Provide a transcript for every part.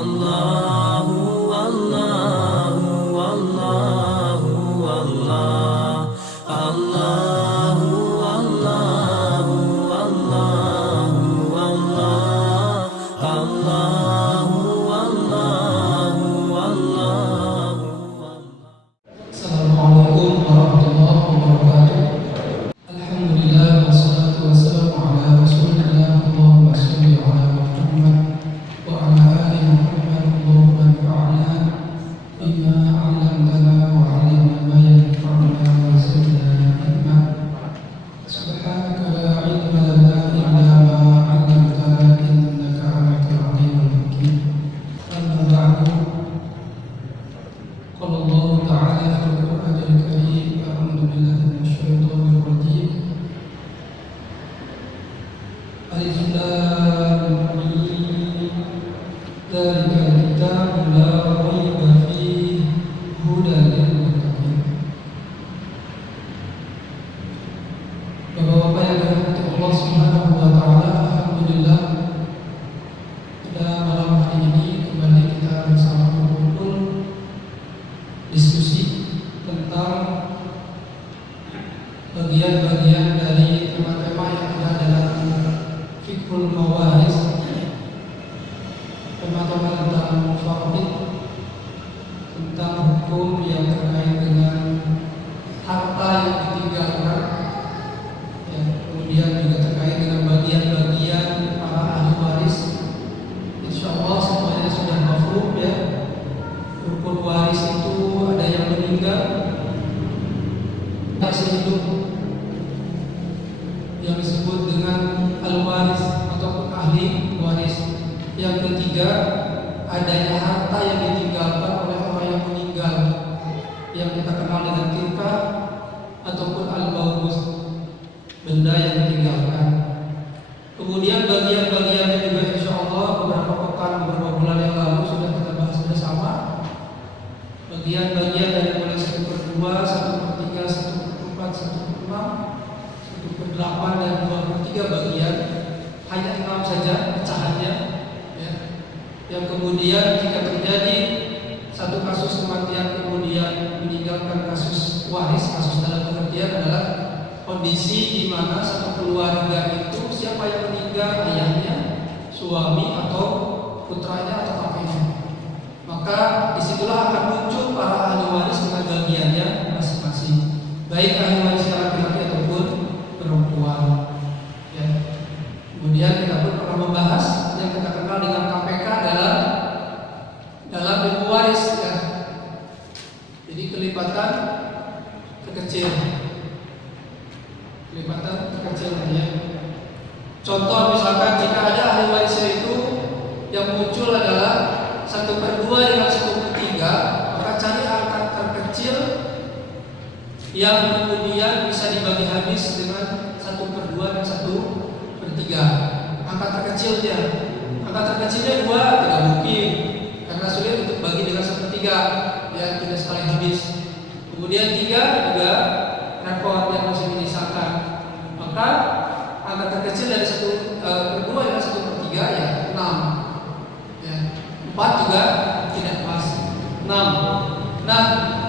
Allahu Allahu Allahu Allah, Allahu Allahu Allahu Allah, Allahu Allahu Allahu. Assalamualaikum warahmatullahi wabarakatuh. Alhamdulillah wassalatu wassalamu ala Rasulillah. Allahumma shalli ala Muhammad wa ala ali Muhammad. Allahumma anfa'na bima 'allamtana wa 'allimna ma yanfa'una wa zidna ilma. Subhanaka la 'ilma lana illa ma 'allamtana innaka antal 'alimul hakim. Amma ba'du. قال الله تعالى في القرآن الكريم: أعوذ بالله من الشيطان الرجيم. ألف لام ميم ذلك الكتاب لا ريب فيه هدى للمتقين. Bapak-bapak yang dirahmati Allah Subhanahu wa taala, alhamdulillah pada malam hari ini kembali kita bersama berkumpul diskusi tentang bagian-bagian dari tema-tema yang ada dalam fiqhul mawaris, tema-tema tentang fardid, tentang hukum yang terkait dengan harta yang ditinggalkan, ya, kemudian juga terkait dengan bagian-bagian para ahli waris. Insyaallah semuanya sudah mafhum, ya. Rukun waris itu ada yang meninggal, masih hidup, yang disebut dengan al-waris ataupun ahli waris. Yang ketiga, adanya harta yang ditinggalkan oleh orang yang meninggal, yang kita kenal dengan tirkah ataupun al-mawrus, benda yang ditinggalkan. Kemudian bagian-bagiannya juga insyaallah beberapa bulan yang lalu sudah kita bahas bersama. Bagian-bagian dari mulai 1/2, 1/3, 1/4, 1/6, 1/8 dan 2/3 bagian, hanya 6 saja pecahannya, ya. Yang kemudian jika terjadi satu kasus kematian kemudian meninggalkan kasus waris, kasus dalam pengertian adalah kondisi di mana satu keluarga itu siapa yang meninggal, ayahnya, suami atau putranya atau kakeknya, maka disitulah akan muncul para ahli waris dengan bagiannya masing-masing, baik ahli waris laki-laki ataupun perempuan, ya. Kemudian kita pun pernah membahas yang kita kenal dengan KPK dalam ilmu waris, ya. Jadi kelipatan terkecil, ya. Contoh misalkan jika ada ahli warisnya itu yang muncul adalah 1/2 dengan 1/3, maka cari angka terkecil yang kemudian bisa dibagi habis dengan 1/2 dan 1/3. Angka terkecilnya 2 tidak mungkin karena sulit untuk bagi dengan 1/3, ya, tidak sekali habis. Kemudian 3 juga repot, yang masih menyisakan. Maka angka terkecil dari 1/2 dengan 1/3 ya 6. 4 juga tidak pas, 6. Nah,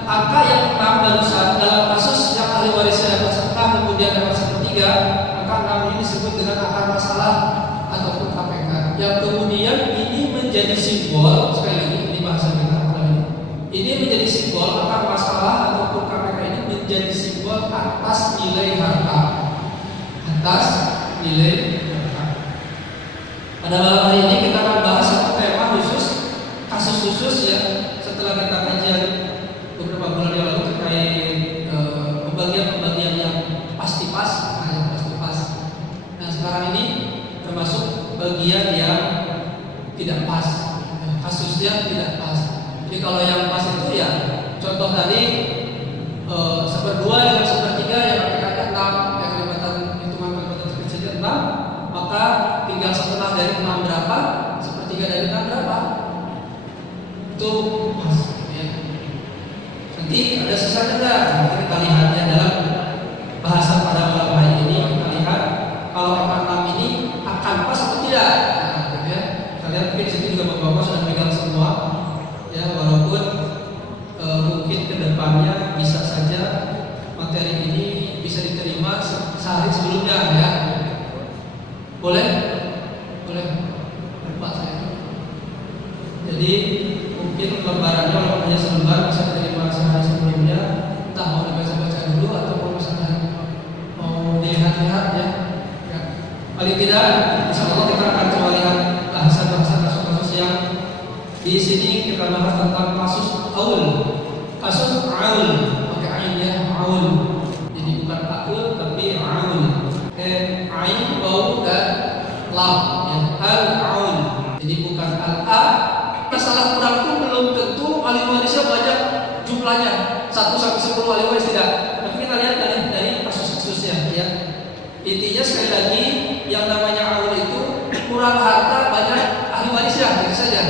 angka yang 6 dalam kasus yang ahli warisnya dapat setengah kemudian dapat 1/3, maka 6 ini disebut dengan akar masalah ataupun KPK. Yang kemudian ini menjadi simbol, sekali lagi ini bahasa kita ini menjadi simbol akar masalah ataupun KPK ini menjadi simbol atas nilai harta. Pada malam hari ini kita akan bahas satu tema khusus, kasus khusus, ya, setelah kita kajian beberapa bulan yang lalu terkait pembagian yang pasti pas. Nah, sekarang ini termasuk bagian yang tidak pas, kasusnya tidak pas. Jadi kalau yang pas itu ya contoh tadi 1/2 dengan 1/3 yang artinya 6, yang kelipatan hitungan terkecilnya 6, maka tinggal setengah dari 6 berapa, 1/3 dari 6 berapa, itu pas, ya. Nanti ada sisanya enggak? Kita lihat ya dalam bahasan pada malam hari ini. Kita lihat kalau angka 6 ini akan pas atau tidak. Nah, ya. Kalian mungkin di sini juga bapak-bapak sudah pegang ya, walaupun mungkin kedepannya bisa saja materi ini bisa diterima sehari sebelumnya ya. Boleh? Boleh. Lupa saya. Jadi mungkin lembarannya kalau hanya selembar bisa diterima sehari sebelumnya. Entah mau dibaca-baca dulu atau mau misalnya mau dilihat-lihat ya. Paling tidak, insya Allah kita akan coba lihat bahasa-bahasa kasus-kasus yang di sini kita bahas tentang kasus aul, kasus aul, pakai ain ya, aul. Jadi bukan akul tapi aul. Ain, waw dan lam ya, al aul. Jadi bukan al a. Masalah kurang itu belum tentu ahli warisnya banyak jumlahnya 1 sampai 10 ahli waris tidak. Tapi kita lihat dari kasus-kasusnya ya. Intinya sekali lagi yang namanya aul itu kurang harta banyak ahli warisnya, gitu saja.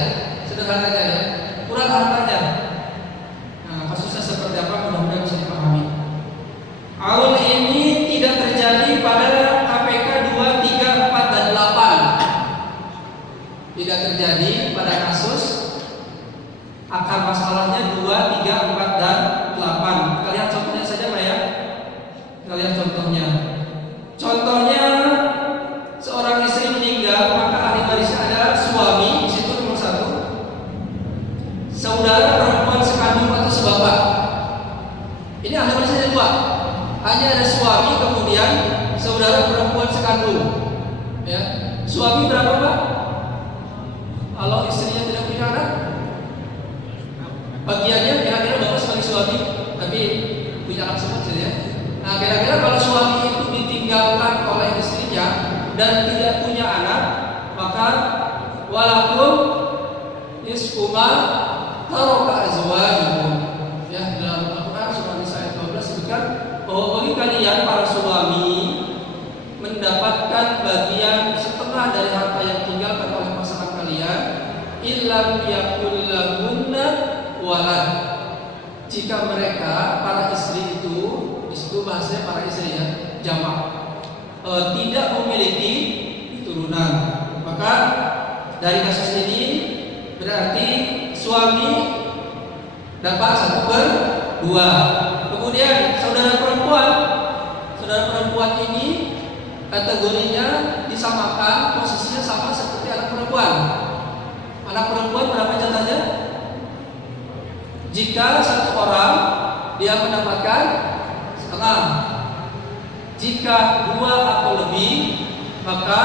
Sederhananya ya, kurang hartanya. Nah, kasusnya seperti apa mudah-mudahan bisa dipahami. Aul ini tidak terjadi pada KPK 2, 3, 4 dan 8. Tidak terjadi pada kasus akar masalahnya 2, 3, 4 dan 8. Kita lihat contohnya saja Pak ya. Kita lihat contohnya. Contohnya seorang istri meninggal, maka ahli warisnya ada suami, di situ nomor 1. Saudara perempuan sekandung atau sebapak. Ini ahli warisnya ada 2. Hanya ada suami kemudian saudara perempuan sekandung. Ya. Suami berapa Pak? Kalau istrinya tidak punya anak, bagiannya kira-kira bapak sebagai suami, tapi punya anak semua saja. Nah, kira-kira kalau suami itu ditinggalkan oleh istrinya dan tidak punya anak, maka walakum nisfu ma taraka azwajukum. Ya, dalam Al-Qur'an surah Nisa ayat 12 disebutkan bahwa bagi kalian para suami mendapatkan bagian setengah dari harta yang ditinggalkan oleh pasangan kalian, illam yakul lahunna walad. Jika mereka para istri itu, di situ bahasanya para istri ya, jamak, tidak memiliki keturunan, maka dari kasus ini berarti suami dapat 1/2. Kemudian saudara perempuan ini kategorinya disamakan, posisinya sama seperti anak perempuan. Anak perempuan berapa jatahnya? Jika satu orang dia mendapatkan setengah. Jika 2 atau lebih, maka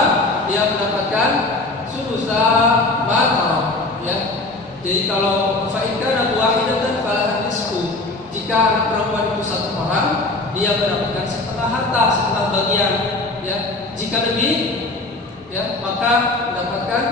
dia mendapatkan sulusa ma tarak ya. Jadi kalau fa'in wahidatan falaha nisfu. Jika anak perempuan itu 1 orang, dia mendapatkan setengah harta, setengah bagian ya. Jika lebih ya, maka mendapatkan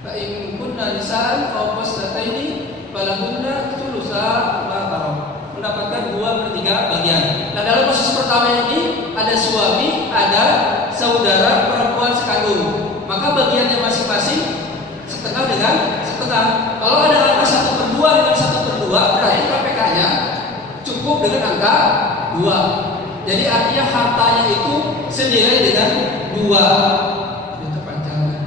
fa'in kunna nisaan fawqa sanataini falahunna thulutsa ma tarak. Mendapatkan 2/3 bagian. Nah, dalam kasus pertama ini ada suami, ada saudara perempuan sekandung. Maka bagiannya masing-masing setengah dengan setengah. Kalau ada angka 1/2 dengan 1/2, berarti KPK-nya cukup dengan angka 2. Jadi artinya hartanya itu senilai dengan 2. Itu panjangnya.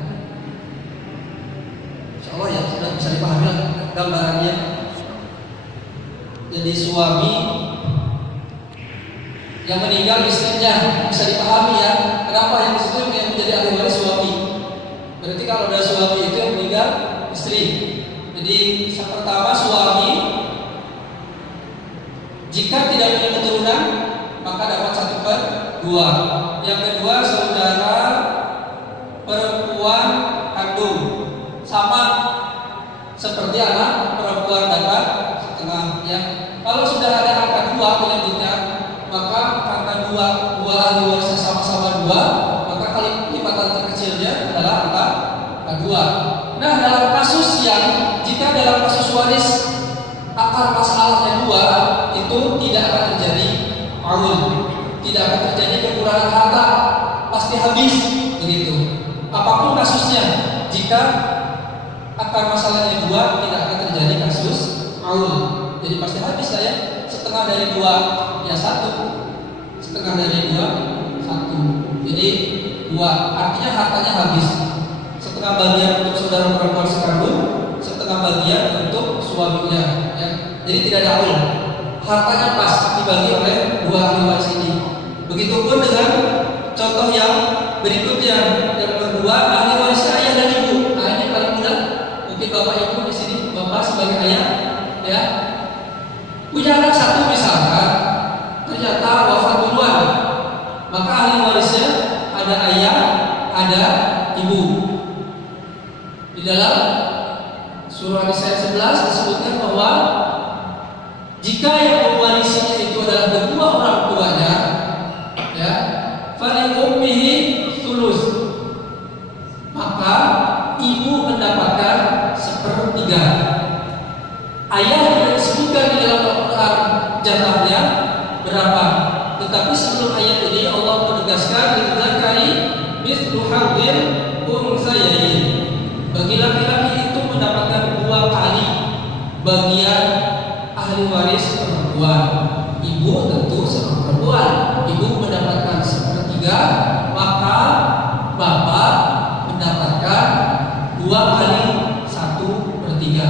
Insya Allah ya sudah bisa dipahami gambarannya. Jadi suami yang meninggal istrinya bisa dipahami ya. Kenapa yang disitu yang menjadi ahli waris suami? Berarti kalau ada suami itu yang meninggal istri. Jadi yang pertama suami jika tidak punya keturunan maka dapat 1/2. Yang kedua saudara perempuan kandung sama seperti anak perempuan dapat setengah ya. Kalau sudah ada angka 2 selanjutnya, maka angka 2 ahli warisnya sama-sama 2, maka kali lipatan terkecilnya adalah angka 2. Nah, dalam kasus yang jika dalam kasus waris akar masalahnya 2, itu tidak akan terjadi aul, tidak akan terjadi kekurangan harta, pasti habis begitu. Apapun kasusnya, jika akar masalahnya 2, tidak akan terjadi kasus aul. Jadi pasti habis saya. Setengah dari 2 ya 1. Setengah dari 2 1. Jadi 2. Artinya hartanya habis. Setengah bagian untuk saudara perempuan sekandung, setengah setengah bagian untuk suaminya, ya. Jadi tidak ada aul, hartanya pas dibagi oleh dua ahli waris ini. Begitupun dengan contoh yang berikutnya, yang kedua, ahli warisnya ayah dan ibu. Nah ini paling mudah, mungkin bapak ibu di sini, bapak sebagai ayah, ya, punya anak satu misalkan, ternyata wafat duluan, maka ahli warisnya ada ayah, ada ibu. Di dalam surah An-Nisa 11 disebutkan bahwa jika yang mewarisinya itu adalah kedua orang tuanya, ya, fali ummihi thuluth, maka ibu mendapatkan 1/3. Ayah tidak disebutkan di dalam Al-Quran jatahnya berapa, tetapi sebelum ayat ini Allah menegaskan lidzakari mithlu hadzil unthayayn, bagi laki-laki itu mendapatkan 2 kali bagian ahli waris perempuan. Ibu tentu seorang perempuan, ibu mendapatkan 1/3, maka bapak mendapatkan 2 kali 1/3.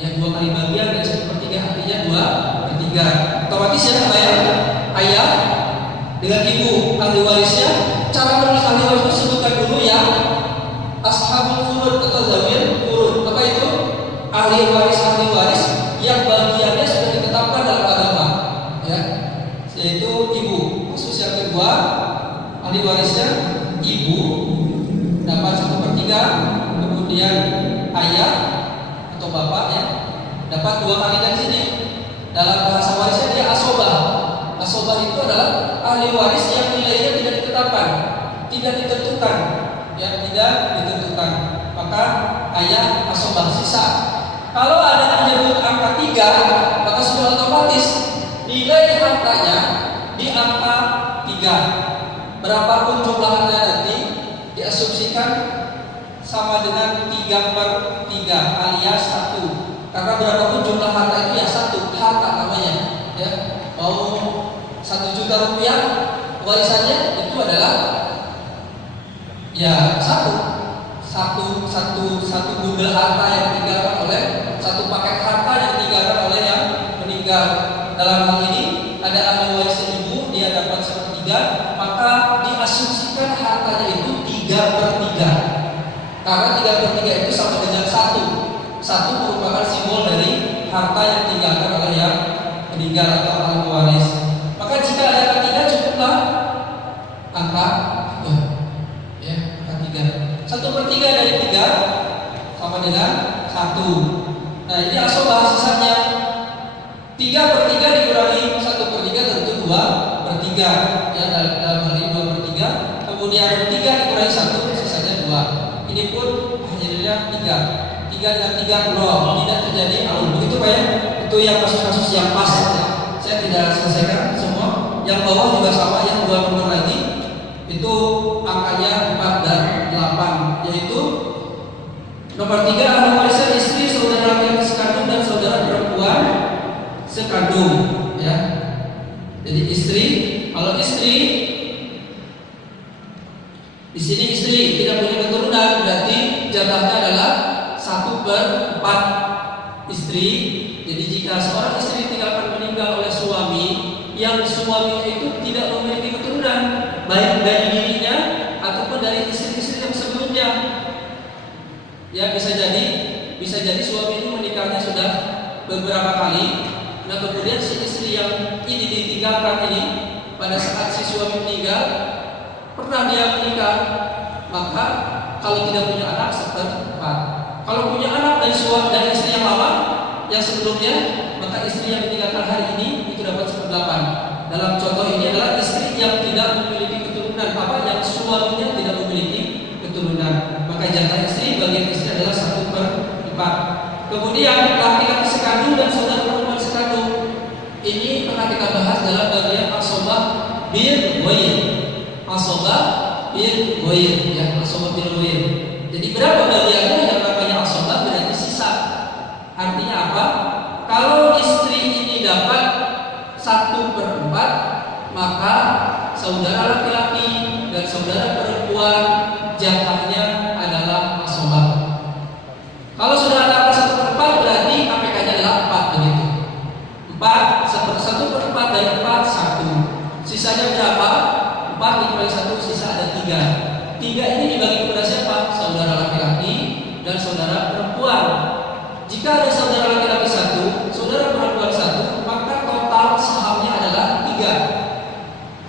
Ya, 2 kali bagian dari 1/3 artinya 2/3. Otomatis ya kebayang ayah dengan ibu ahli warisnya. Cara menulis ahli waris itu sebutkan dulu ya, ashabul furud atau zawil furud. Apa itu? Ahli waris yang bagiannya sudah ditetapkan dalam agama, ya, yaitu ibu. Khusus yang kedua, ahli warisnya ibu dapat 1/3, kemudian ayah atau bapak, ya, dapat 2 kali dari sini. Dalam bahasa warisnya dia asobah. Asobah itu adalah ahli waris yang nilainya tidak ditetapkan, tidak ditentukan, ya, tidak ditentukan. Maka ayah asobah sisa. Kalau ada menyebut angka 3, maka sudah otomatis nilai hartanya di angka 3. Berapapun jumlah hartanya nanti diasumsikan sama dengan 3/3 alias 1. Karena berapapun jumlah harta itu ya 1 harta namanya, ya. Mau 1 juta rupiah warisannya itu adalah ya satu bundel harta yang ditinggalkan oleh, satu paket harta yang ditinggalkan oleh yang meninggal. Dalam hal ini ada ahli waris ibu, dia dapat 1/3, maka diasumsikan hartanya itu 3/3. Karena 3/3 itu sama dengan 1. 1 merupakan simbol dari harta yang ditinggalkan oleh yang meninggal atau ahli waris. Maka jika ada angka 3 cukuplah angka 3, ya, angka 3. 1/3 dari 3 sama dengan 1. Nah ini asobah sisanya. 3/3 dikurangi 1/3 tentu 2/3, ya, dalam hal ini 2/3. Kemudian 3 dikurangi 1 sisanya 2. Ini pun hasilnya 3. 3 dengan 3 0, tidak terjadi aul. Begitu Pak, ya. Itu yang kasus-kasus yang pas, ya. Saya tidak selesaikan semua. Yang bawah juga sama, yang 2 nomor lagi. Itu angkanya 4 dan 8, yaitu nomor 3 ahli warisnya istri, saudara laki-laki sekandung dan saudara perempuan sekandung, ya. Jadi istri, kalau istri di sini istri tidak punya keturunan, berarti jatahnya adalah 1/4 istri. Jadi jika seorang istri ditinggalkan meninggal oleh suami, yang suaminya itu tidak memiliki keturunan, baik dari dirinya ataupun dari istri-istri yang sebelumnya, ya, bisa jadi suami ini menikahnya sudah beberapa kali. Nah kemudian si istri yang ini ditinggalkan ini, pada saat si suami meninggal pernah dia menikah, maka kalau tidak punya anak 1/4. Kalau punya anak dari suami dan istri yang lama, yang sebelumnya, maka istri yang ditinggalkan hari ini itu dapat 1/8. Dalam contoh ini adalah istri yang tidak memiliki keturunan, yang suaminya tidak memiliki keturunan, maka jatah istri bagian istri adalah 1/4. Kemudian laki-laki sekandung dan saudara perempuan sekandung, ini pernah kita bahas dalam bagian asobah bil ghair. Asobah bil ghair, ya, asobah bil ghair. Jadi berapa bagiannya yang namanya asobah berarti sisa. Artinya apa? Kalau istri ini dapat 1/4, maka saudara laki-laki dan saudara perempuan jatahnya adalah asobah. Kalau sudah dapat 1/4 4 dari 4 1. Sisanya berapa? 4 dikurangi 1, sisa ada 3. 3 ini dibagi kepada siapa? Saudara laki-laki dan saudara perempuan. Jika ada saudara laki-laki 1, saudara perempuan 1, maka total sahamnya adalah 3.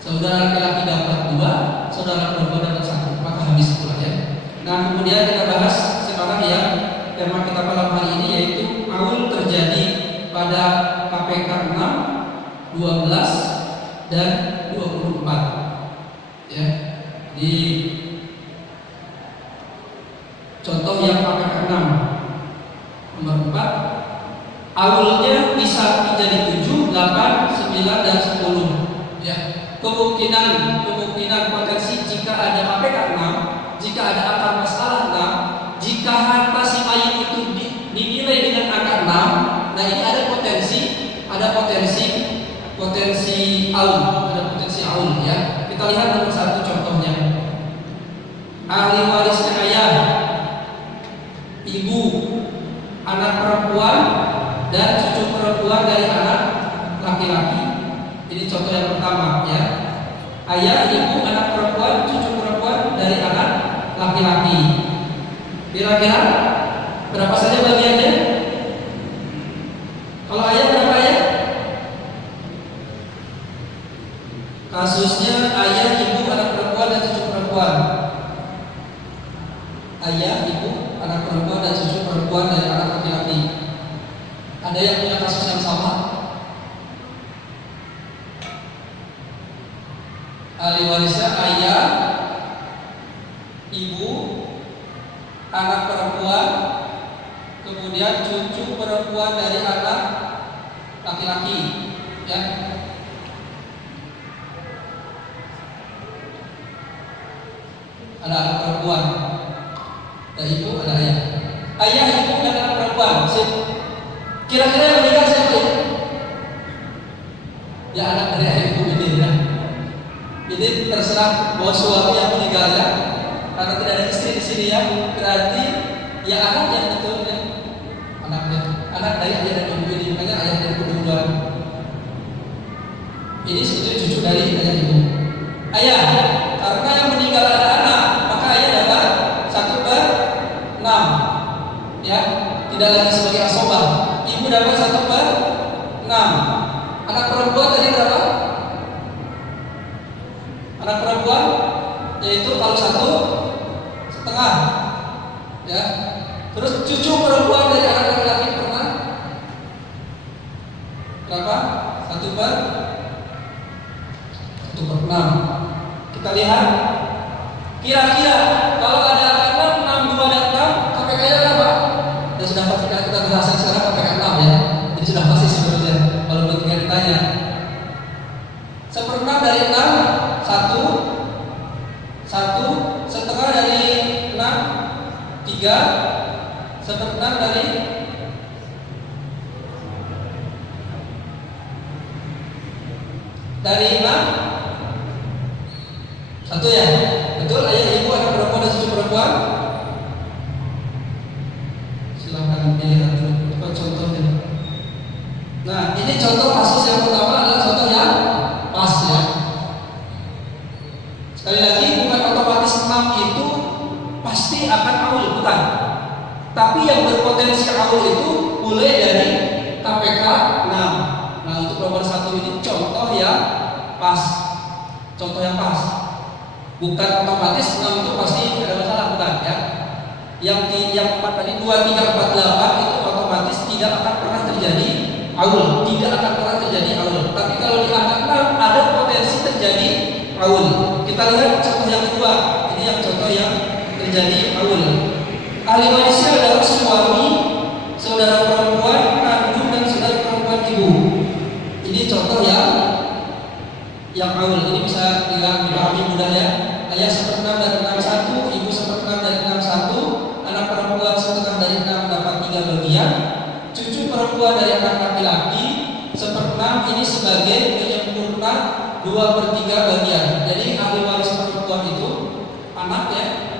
Saudara laki-laki dapat 2, saudara perempuan dapat 1, maka habis pula ya. Nah, kemudian kita bahas sekarang yang tema kita malam hari ini, yaitu aul terjadi pada KPK 6, 12 dan 24. Ya. Di contoh yang KPK 6 nomor 4, aulnya bisa menjadi 7, 8, 9 dan 10. Ya. Kemungkinan potensi jika ada KPK 6, jika ada akar masalah 6, jika harta si mayit itu dinilai dengan angka 6, nah ini ada potensi aul ya. Kita lihat nomor 1 contohnya. Ahli warisnya ayah, ibu, anak perempuan dan cucu perempuan dari anak laki-laki. Ini contoh yang pertama ya. Ayah, ibu, anak perempuan, cucu perempuan dari anak laki-laki. Kira-kira berapa saja bagiannya? Kalau ayah berapa ayah? Kasusnya ayah, ibu, anak perempuan dan cucu perempuan. Ayah, ibu, anak perempuan dan cucu perempuan dari anak laki-laki. Ada yang punya kasus yang sama? Ahli warisnya ayah, ibu, anak perempuan, kemudian cucu perempuan dari anak laki-laki, ya. Ada anak perempuan, ada ibu, ada ayah. Ayah, ibu, dan anak perempuan. Kira-kira yang meninggal siapa? Ya anak dari ayah ibu ini ya. Jadi terserah bahwa suami yang meninggal ya, karena tidak ada istri di sini ya, berarti ya anak yang betul ya, anak dari ayah dan ibu ini, makanya ayah dan ibu dua. Ini sebetulnya cucu dari ayah ibu. Ayah, karena yang meninggal ada anak, maka ayah dapat 1/6 ya, tidak lagi sebagai asobah. Ibu dapat 1/6. Anak perempuan tadi berapa? Anak perempuan yaitu kalau 1/2 ya. Terus cucu perempuan dari anak laki-laki pernah berapa? 1/6. Kita lihat kira-kira kalau ada angka 6, 2 dan 6, KPK-nya berapa? Dan sudah pasti kita bahas sekarang KPK 6 ya. Jadi sudah pasti sebenarnya kalau tinggal ditanya. 1/6 dari 6 1, 1/2 dari 6 3, 1/6 dari 6 1 ya. Betul ayah, ibu, anak perempuan dan cucu perempuan. Silahkan dilihat contohnya. Nah ini contoh kasus yang pertama adalah contoh yang pas ya. Sekali lagi, bukan otomatis 6 itu pasti akan aul, bukan. Tapi yang berpotensi aul itu mulai dari KPK 6. Nah untuk nomor 1 ini contoh yang pas. Contoh yang pas. Bukan otomatis 6 itu pasti ada masalah, bukan ya. Yang 4 tadi 2, 3, 4, 8 itu otomatis tidak akan pernah terjadi aul, tidak akan pernah terjadi aul. Tapi kalau di angka 6 ada potensi terjadi aul. Kita lihat contoh yang kedua. Ini yang contoh yang terjadi aul. Ahli warisnya adalah suami, saudara perempuan, kandung dan saudara perempuan ibu. Ini contoh yang aul. Ini bisa dipahami mudah ya. Ayah 1/6 dari 6 1, ibu 1/6 dari 6 1, anak perempuan 1/2 dari 6 dapat 3 bagian. Cucu perempuan dari anak laki-laki 1/6 ini sebagai penyempurna 2/3 bagian. Jadi ahli waris perempuan itu anak ya.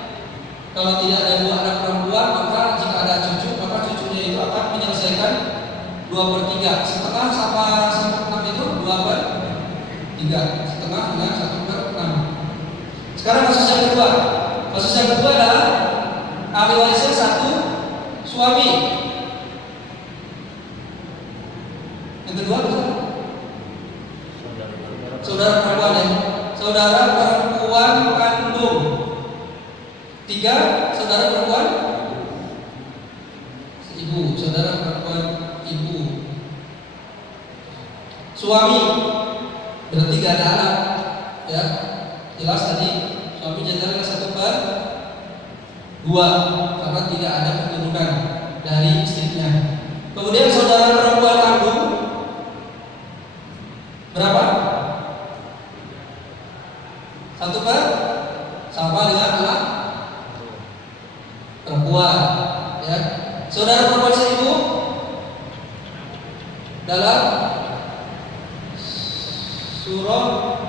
Kalau tidak ada 2 anak perempuan, maka jika ada cucu, maka cucunya itu akan menyelesaikan 2/3. Setengah sama 1/6 itu 2/3. 3, setengah dengan 1/6. Sekarang kasus yang kedua. Kasus yang kedua adalah ahli warisnya 1 suami. Yang kedua apa? Saudara perempuan ya. Saudara perempuan kandung. 3, saudara perempuan ibu. Saudara perempuan ibu. Suami. Berarti gak ada anak. Ya. Jelas tadi suami jantan 1/2 karena tidak ada keturunan dari istrinya. Kemudian saudara perempuan kandung berapa? 1/, sama dengan anak perempuan. Ya. Saudara perempuan seibu dalam surah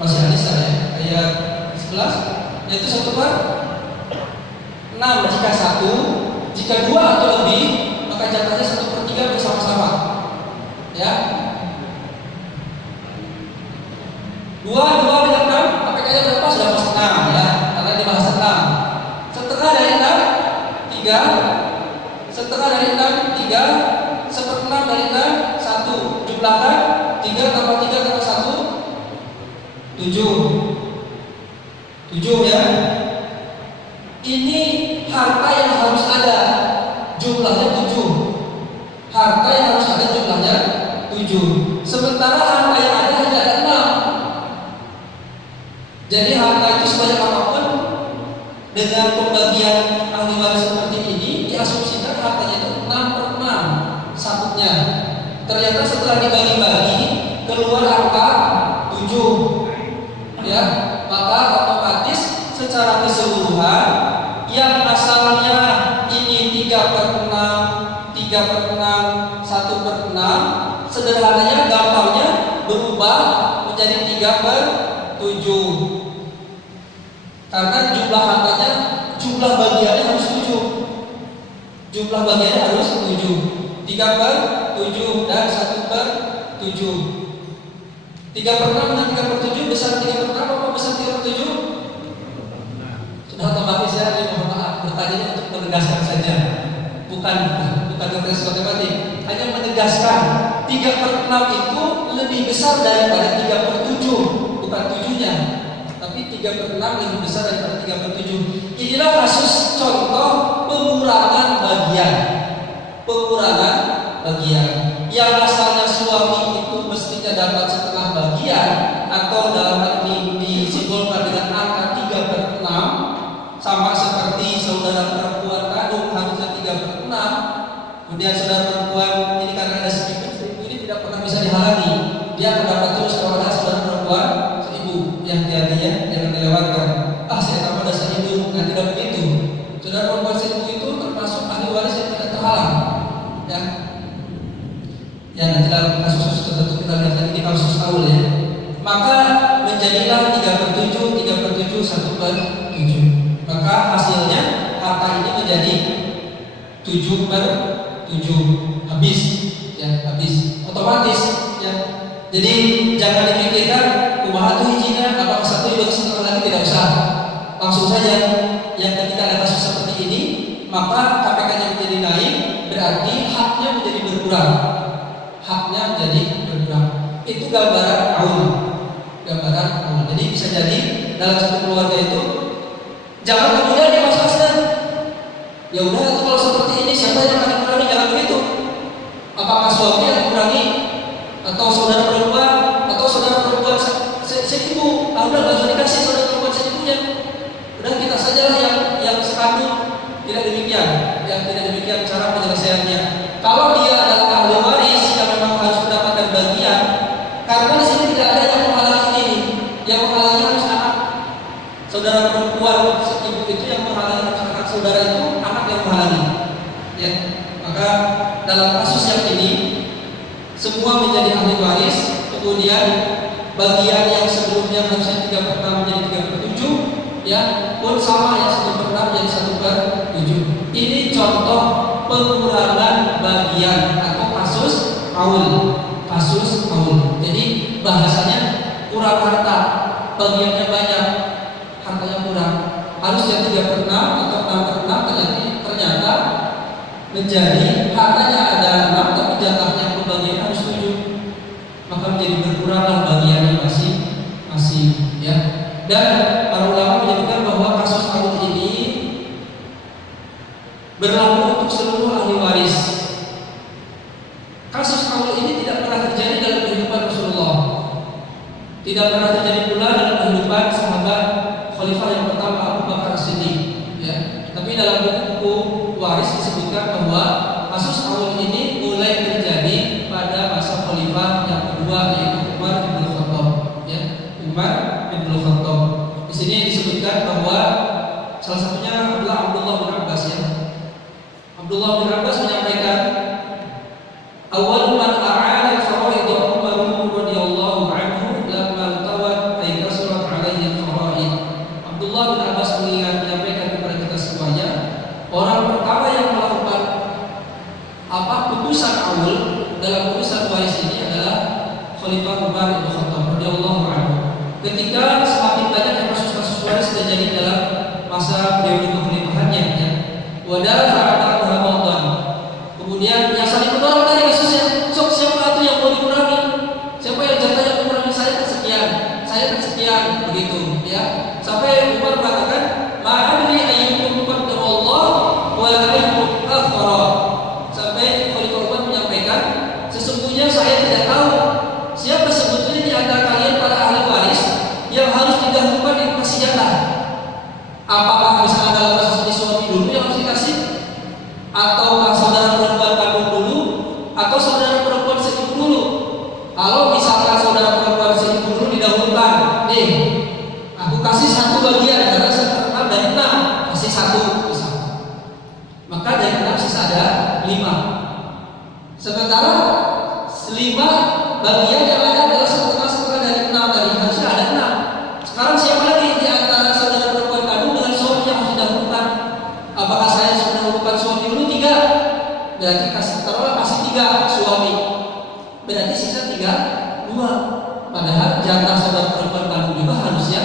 masih hadis ya, ayat 11, yaitu 1/6 jika 1, jika 2 atau lebih maka jatahnya 1/3 bersama-sama. Ya. 2 dengan 6, APK-nya berapa? Sudah pas 6 ya, karena dibahas 6. Setengah dari 6, 3. Setengah dari 6, 3. 1/6 dari 6, 1. Jumlahkan 3 tambah 3 tambah 1, 7. 7 ya. Ini harta yang harus ada, jumlahnya 7. Harta yang harus ada jumlahnya 7. Sementara harta yang ada hanya ada 6. Jadi harta itu sebanyak apapun dengan pembagian ahli waris seperti ini diasumsikan hartanya itu 6/6 satunya. Ternyata setelah dibagi-bagi keluar angka 7. Ya, maka otomatis secara keseluruhan yang asalnya ini 3/6, 3/6, 1/6, sederhananya gampangnya berubah menjadi 3/7. Karena jumlah hartanya, jumlah bagiannya harus 7. Jumlah bagiannya harus 7. 3/7 dan 1/7. 3/6 dan 3/7 besar 3/6 apa besar 3/7? Sudah otomatis ya, mohon maaf, bertanya untuk menegaskan saja. Bukan tes matematik, hanya menegaskan 3/6 itu lebih besar daripada 3/7, bukan 7-nya. Tapi 3/6 lebih besar daripada 3/7. Inilah kasus contoh pengurangan bagian. Pengurangan bagian. Yang asalnya suami itu mestinya dapat setengah bagian, atau dalam hal ini disimbolkan dengan angka 3/6, sama seperti saudara perempuan kandung harusnya 3/6. Kemudian saudara perempuan ini karena ada seibu ini tidak pernah bisa dihalangi, dia akan dapat terus kalau ada saudara perempuan seibu. Yang hati-hati ya, jangan dilewatkan. Saya tambah ada seibu, nah tidak begitu. Saudara perempuan seibu itu termasuk ahli waris yang tidak terhalang. Ya, nanti dalam kasus tertentu kita lihat lagi kasus awal ya. Maka menjadilah 3/7, 3/7, 1/7. Maka hasilnya harta ini menjadi 7/7, habis ya, habis otomatis ya. Jadi jangan dipikirkan kumaha tuh hijinya, apakah satu juga setengah lagi, tidak usah. Langsung saja. Yang ketika ada kasus seperti ini, maka KPK-nya menjadi naik, berarti haknya menjadi berkurang. Haknya menjadi berkurang. Itu gambaran awal. Gambaran awal. Jadi bisa jadi dalam satu keluarga itu jangan kemudian dipasrahkan. Ya udah, itu kalau seperti ini siapa yang akan dikurangi? Jangan begitu. Apakah suami yang dikurangi, atau saudara perempuan, atau saudara perempuan seibu? Udah nggak usah dikasih saudara perempuan seibunya. Udah kita sajalah yang sekandung. Tidak demikian. Yang tidak demikian cara penyelesaiannya. Kalau dia adalah ahli waris yang memang harus mendapatkan bagian, karena di sini tidak ada yang menghalangi ini. Yang menghalangi harus anak. Saudara perempuan ibu itu yang menghalangi, anak saudara itu anak yang menghalangi. Ya, maka dalam kasus yang ini semua menjadi ahli waris, kemudian bagian yang sebelumnya harusnya 3/6 menjadi 3/7, ya pun sama yang 1/6 menjadi 1/7. Ini contoh pengurangan bagian atau kasus aul. Kasus aul. Jadi bagiannya banyak, hartanya kurang. Harusnya 3/6 atau 6/6, ternyata menjadi hartanya ada 6 tapi jatahnya pembagian harus 7. Maka menjadi berkuranglah bagiannya masih ya. Dan para ulama menyebutkan bahwa kasus awul ini berlaku untuk seluruh ahli waris. Kasus awul ini tidak pernah terjadi dalam kehidupan Rasulullah. Tidak pernah terjadi pula dalam kehidupan sahabat khalifah yang pertama Abu Bakar As-Siddiq ya. Tapi dalam buku waris disebutkan bahwa kasus awul ini mulai terjadi pada masa khalifah yang kedua, yaitu Umar bin Khattab ya. Umar bin Khattab. Di sini disebutkan bahwa salah satunya adalah Abdullah bin Abbas ya. Abdullah bin Abbas menyampaikan, awal man a'ala al-faraid Umar radhiyallahu anhu lamma tawat ay kasurat alaihi al-faraid. Abdullah bin Abbas menyampaikan kepada kita semuanya, orang pertama yang melakukan putusan awal dalam urusan waris ini adalah Khalifah Umar bin Khattab radhiyallahu anhu. Ketika semakin banyak kasus-kasus waris terjadi dalam masa periode kekhalifahannya ya. Wadara Ramadan. Kemudian yang saling mendorong tadi kasusnya, siapa itu yang mau dikurangi? Siapa yang jatahnya mengurangi? Saya kan sekian, begitu ya. Sampai Umar mengatakan, ma'adri ayyukum qaddamullah wa ayyukum akhara. Sampai Khalifah Umar menyampaikan, sesungguhnya saya tidak tahu siapa sebetulnya di antara kalian para ahli waris yang harus didahulukan dikasih jatah. Apakah misalnya dalam kasus ini suami dulu yang harus dikasih, atau saudara perempuan kandung dulu, atau saudara perempuan seibu dulu? Kalau misalkan saudara perempuan seibu dulu didahulukan, aku kasih 1 bagian karena saya dari 6 kasih 1 misalnya, maka dari 6 sisa ada 5. Sementara 5 bagian yang ada adalah setengah dari 6 tadi, harusnya ada 6. Sekarang siapa lagi di antara saudara perempuan kandung dengan suami yang harus didahulukan? Apakah saya sudah dahulukan suami dulu 3? Berarti kasih 3 suami. Berarti sisa 2. Padahal jatah saudara perempuan kandung juga harusnya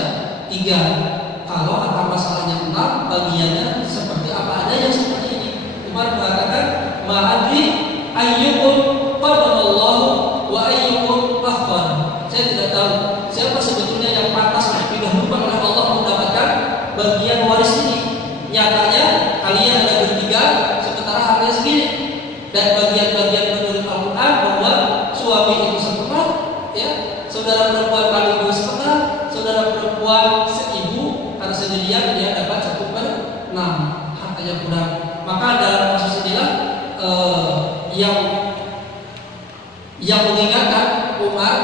3. Kalau akar masalahnya 6, bagiannya seperti apa adanya seperti ini. Umar mengatakan, ma'adri ayyukum qaddamallahu wa ayyukum akhbar. Saya tidak tahu siapa sebetulnya yang pantas untuk didahulukan oleh Allah mendapatkan bagian waris ini. Nyatanya kalian ada bertiga, sementara harganya segini. Dan bagian-bagian menurut Al-Quran bahwa suami itu setengah, ya, saudara perempuan kandung juga setengah, saudara perempuan seibu karena sendirian dia dapat 1/6, hartanya kurang. Maka dalam kasus inilah yang mengingatkan Umar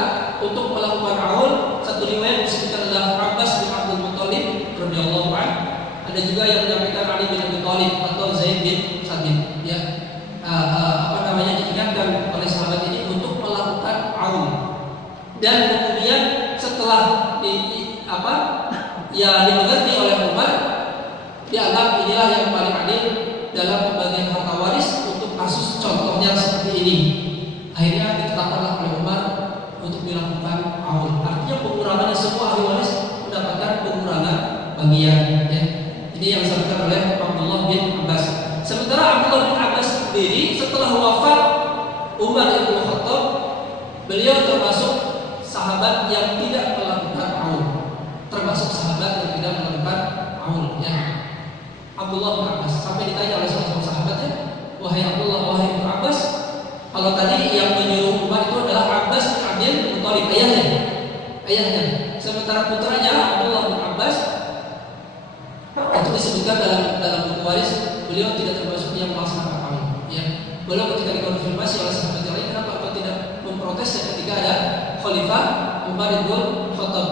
untuk melakukan awal. Satu riwayat disebutkan adalah Abbas bin Abdul Muthalib radhiyallahu anhu. Ada juga yang menyampaikan Ali bin Abi Thalib atau Zaid bin Sabit ya. Diingatkan oleh sahabat ini untuk melakukan awal. Dan kemudian setelah dimengerti oleh Umar, dianggap inilah yang paling adil dalam pembagian harta waris untuk kasus contohnya seperti ini. Akhirnya ditetapkanlah oleh Umar untuk dilakukan awal. Artinya pengurangannya semua ahli waris mendapatkan pengurangan bagian ya. Ini yang disampaikan oleh Abdullah bin Abbas. Sementara Abdullah bin Abbas sendiri setelah wafat Umar bin Khattab, beliau termasuk sahabat yang tidak melakukan awal. Termasuk sahabat yang tidak melakukan awal ya. Abdullah bin Abbas sampai ditanya oleh salah satu sahabatnya, wahai Abdullah, wahai Ibnu Abbas, kalau tadi yang menyuruh Umar itu adalah Abbas bin Abdul Muthalib, ayahnya. Sementara putranya Abdullah bin Abbas itu disebutkan dalam buku waris, beliau tidak termasuk yang melaksanakan awal ya. Beliau ketika dikonfirmasi oleh sahabat yang lain, kenapa kau tidak memprotes ketika ada Khalifah Umar bin Khattab?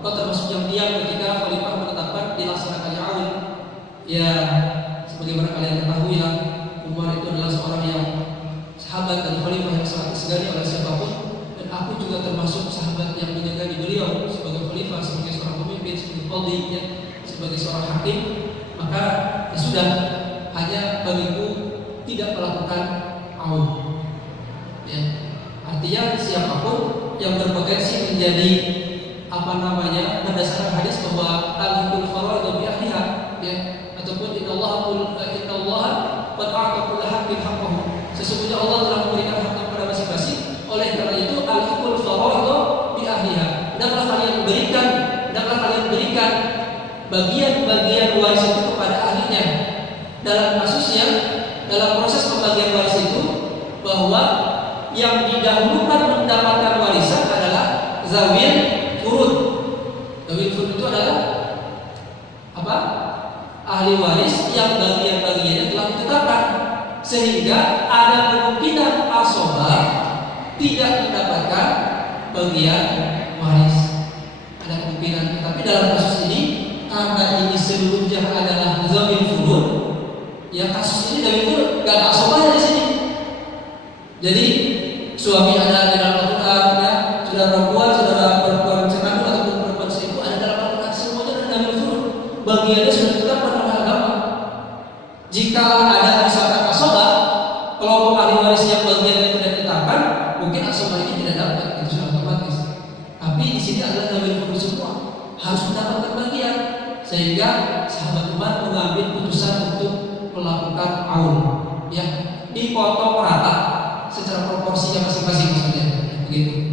Kau termasuk yang diam ketika Khalifah menetapkan dilaksanakannya awal. Ya, sebagaimana kalian ketahui lah, Umar itu adalah seorang yang sahabat dan khalifah yang sangat disegani oleh siapapun, dan aku juga termasuk sahabat yang menyegani beliau sebagai khalifah, sebagai seorang pemimpin, sebagai qadhi ya, sebagai seorang hakim. Maka ya sudah, hanya bagiku tidak melakukan awal ya. Artinya siapapun yang berpotensi menjadi berdasarkan hadis bahwa al-hukul faraid bi ahliha, ya, ataupun innallaha qad a'ta kulla haqqin haqqahu. Sesungguhnya Allah telah memberikan hak kepada masing-masing. Oleh karena itu al-hukul faraid bi ahliha. Hendaklah kalian berikan bagian-bagian waris itu kepada ahlinya. Dalam kasusnya, dalam proses pembagian waris itu, bahwa yang didahulukan mendapatkan warisan adalah zawil furud. Zawil furud itu adalah apa? Ahli waris yang bagian-bagiannya telah ditetapkan, sehingga ada kemungkinan asobah tidak mendapatkan bagian waris. Ada kemungkinan, tapi dalam kasus ini karena ini seluruhnya adalah zawil furud, ya kasus ini zawil furud gak ada asobahnya di sini. Jadi suami ada di dalam Al-Quran, ya, saudara perempuan sekandung ataupun perempuan selingkuh ada dalam Al-Quran, semuanya ada dalam furud. Bagiannya sudah ditetapkan oleh agama. Jika ada misalkan asobah, kelompok ahli waris yang bagiannya tidak ditetapkan, mungkin asobah ini tidak dapat, itu sudah otomatis. Tapi di sini adalah dalam furud semua harus mendapatkan bagian, sehingga sahabat Umar mengambil putusan untuk melakukan aul, ya, dipotong rata secara proporsinya masing-masing, maksudnya begitu.